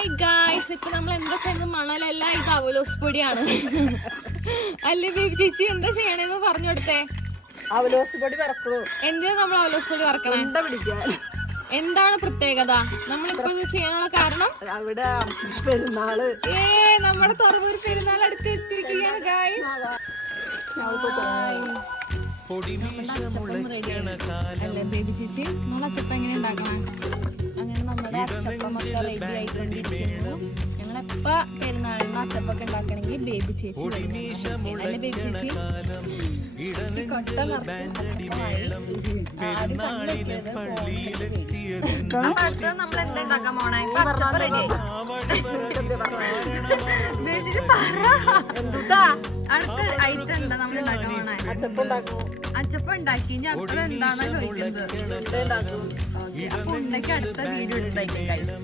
Hi guys, ഇപ്പൊ നമ്മൾ എന്താ ചെയ്യുന്നത്? മണലല്ല, ഇത് അവലോസ് പൊടിയാണ്. അല്ലേ ബേബി ചേച്ചി, എന്താ ചെയ്യണേന്ന് പറഞ്ഞു കൊടുത്തേ. അവലോസ് പൊടി വറക്കണോ? എന്തിനാ നമ്മൾ അവലോസ് പൊടി വറക്കണേ? എന്താണ് പ്രത്യേകത? നമ്മളിപ്പോ ഇത് ചെയ്യാനുള്ള കാരണം അവിടെ പെരുന്നാള് നമ്മുടെ തുറവൂർ പെരുന്നാൾ അടുത്ത് എത്തിയിരിക്കുകയാണ് ഗായ്സ്. അല്ലേ ബേബി ചേച്ചി, നമ്മൾ അച്ചപ്പം എങ്ങനെ ഉണ്ടാക്കണം? അങ്ങനെ നമ്മുടെ അച്ചപ്പമൊക്കെ റെഡി ആയിക്കൊണ്ടിരിക്കുന്നു. ഞങ്ങളെപ്പ പെരുന്നാളിന് അച്ചപ്പൊക്കെ ഉണ്ടാക്കണമെങ്കിൽ ബേബി ചേച്ചി അല്ലേ ബേബി ചേച്ചി? കൊട്ട നമ്മൾ എന്താ ഉണ്ടാക്കാൻ പോണേ? അടുത്ത ഐറ്റം എന്താ നമ്മൾ ഉണ്ടാക്കാൻ പോണേ? അച്ചപ്പം ഉണ്ടാക്കി. ഇനി അടുത്തത് എന്താന്നാ ചോദിക്കുന്നത്. അപ്പൊ ഉണ്ടൊക്കെ അടുത്ത വീഡിയോ എടുത്തായിരിക്കും.